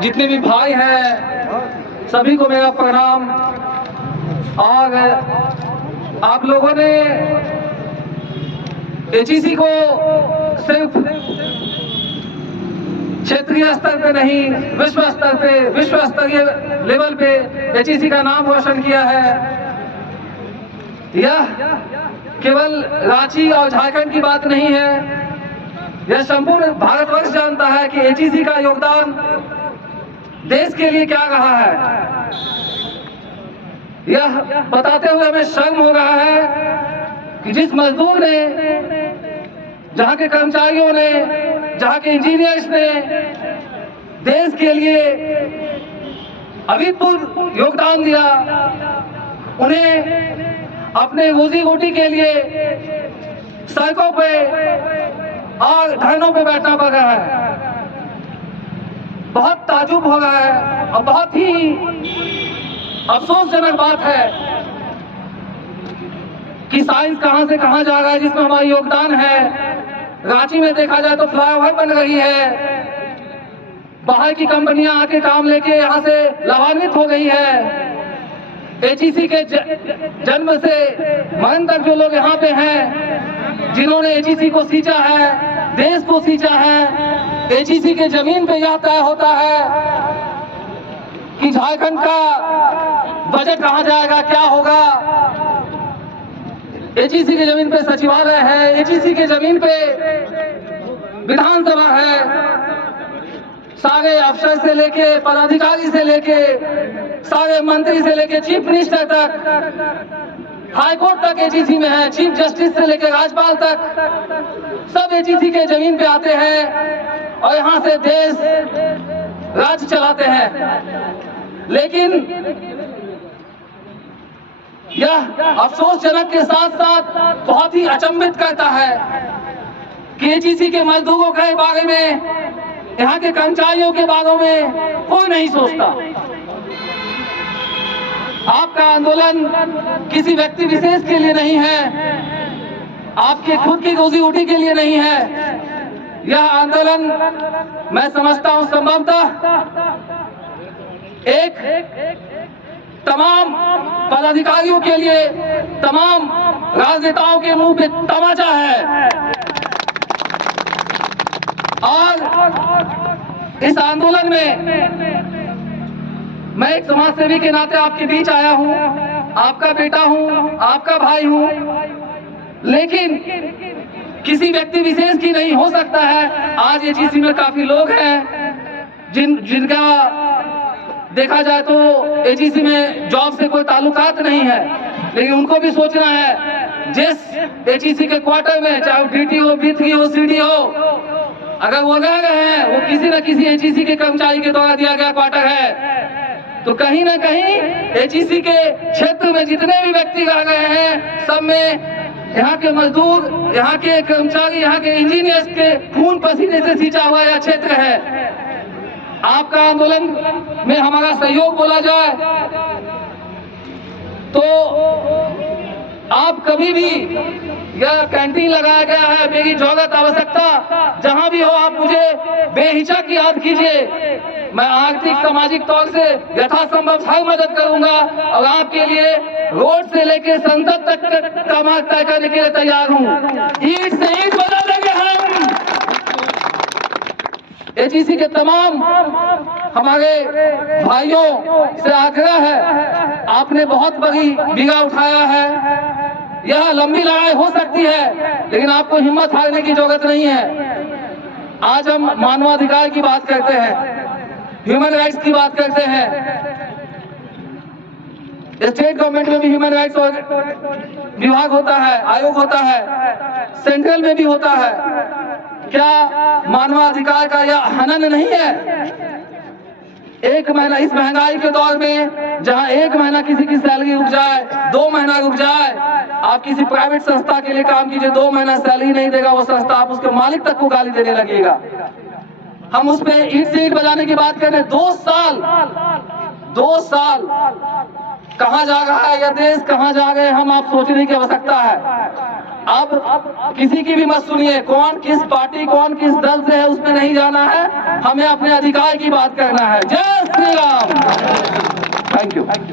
जितने भी भाई हैं सभी को मेरा प्रणाम। और आप लोगों ने एचईसी को सिर्फ क्षेत्रीय स्तर पे नहीं, विश्व स्तर पे, विश्व स्तरीय लेवल पे एचईसी का नाम रोशन किया है। यह केवल रांची और झारखंड की बात नहीं है, यह संपूर्ण भारतवर्ष जानता है कि एचईसी का योगदान देश के लिए क्या रहा है। यह बताते हुए हमें शर्म हो रहा है कि जिस मजदूर ने, जहां के कर्मचारियों ने, जहां के इंजीनियर्स ने देश के लिए अभूतपूर्व योगदान दिया, उन्हें अपने रोजी रोटी के लिए सड़कों पे और धरनों पे बैठना पड़ रहा है। बहुत ताजुब हो रहा है और बहुत ही अफसोसजनक बात है कि साइंस कहां से कहां जा रहा है, जिसमें हमारा योगदान है। रांची में देखा जाए तो फ्लाईओवर बन रही है, बाहर की कंपनियां आके काम लेके यहां से लाभान्वित हो गई है। एचईसी के जन्म से मरण तक जो लोग यहाँ पे हैं, जिन्होंने एचईसी को सींचा है, देश को सींचा है, एचईसी के जमीन पे यह तय होता है कि झारखंड का बजट कहाँ जाएगा, क्या होगा। एचईसी के जमीन पे सचिवालय है, एचईसी के जमीन पे विधानसभा है, सारे अफसर से लेके पदाधिकारी से लेके सारे मंत्री से लेके चीफ मिनिस्टर तक, हाईकोर्ट तक एचईसी में है, चीफ जस्टिस से लेके राज्यपाल तक सब एचईसी के जमीन पे आते हैं और यहाँ से देश राज्य चलाते हैं। लेकिन यह अफसोसजनक के साथ साथ बहुत ही अचंभित करता है कि एचईसी के मजदूरों के बारे में, यहाँ के कर्मचारियों के बारे में कोई नहीं सोचता। आपका आंदोलन किसी व्यक्ति विशेष के लिए नहीं है, आपके खुद की रोजी रोटी के लिए नहीं है। यह आंदोलन मैं समझता हूं संभवतः एक तमाम पदाधिकारियों के लिए, तमाम राजनेताओं के मुंह पे तमाचा है। और इस आंदोलन में मैं एक समाज सेवी के नाते आपके बीच आया हूं, आपका बेटा हूं, आपका भाई हूं, लेकिन किसी व्यक्ति विशेष की नहीं हो सकता है। आज एचईसी में काफी लोग हैं जिनका देखा जाए तो एचईसी में जॉब से कोई ताल्लुकात नहीं है, लेकिन उनको भी सोचना है जिस एचईसी के क्वार्टर में, चाहे वो डीटी हो, बी3 हो, सीडी हो, अगर वो रह गए हैं, वो किसी न किसी एचईसी के कर्मचारी के द्वारा दिया गया क्वार्टर है, तो कहीं ना कहीं एचईसी के क्षेत्र में जितने भी व्यक्ति रह गए हैं, सब में यहाँ के मजदूर, यहाँ के कर्मचारी, यहाँ के इंजीनियर्स के खून पसीने से सींचा हुआ यह क्षेत्र है। आपका आंदोलन में हमारा सहयोग बोला जाए तो आप कभी भी, यह कैंटीन लगाया गया है, मेरी जरूरत आवश्यकता जहां भी हो आप मुझे बेहिचक याद कीजिए। मैं आर्थिक सामाजिक तौर से यथासंभव हर मदद करूंगा और आपके लिए रोड से लेकर संसद तक का मार्ग तय करने के लिए तैयार हूं। ईंट से ईंट बदल देंगे हम। एचईसी के तमाम हमारे भाइयों से आग्रह है, आपने बहुत बड़ी बीघा उठाया है, यह लंबी लड़ाई हो सकती है, लेकिन आपको हिम्मत हारने की जरूरत नहीं है। आज हम मानवाधिकार की बात करते हैं, ह्यूमन राइट्स की बात करते हैं। स्टेट गवर्नमेंट में भी ह्यूमन राइट्स विभाग होता है, आयोग होता है, सेंट्रल में भी होता है। क्या मानवाधिकार का यह हनन नहीं है? एक महीना इस महंगाई के दौर में, जहां एक महीना किसी की सैलरी रुक जाए, 2 महीना रुक जाए, आप किसी प्राइवेट संस्था के लिए काम कीजिए, 2 महीना सैलरी नहीं देगा वो संस्था, आप उसके मालिक तक को गाली देने लगेगा। हम उस पे ईंट से ईंट बजाने की बात कर रहे हैं। 2 साल कहां जा रहा है यह देश, कहां जा गए हम, आप सोचने की आवश्यकता है। अब किसी की भी मत सुनिए, कौन किस पार्टी कौन किस दल से है उसमें नहीं जाना है, हमें अपने अधिकार की बात करना है। जय श्री राम। Thank you.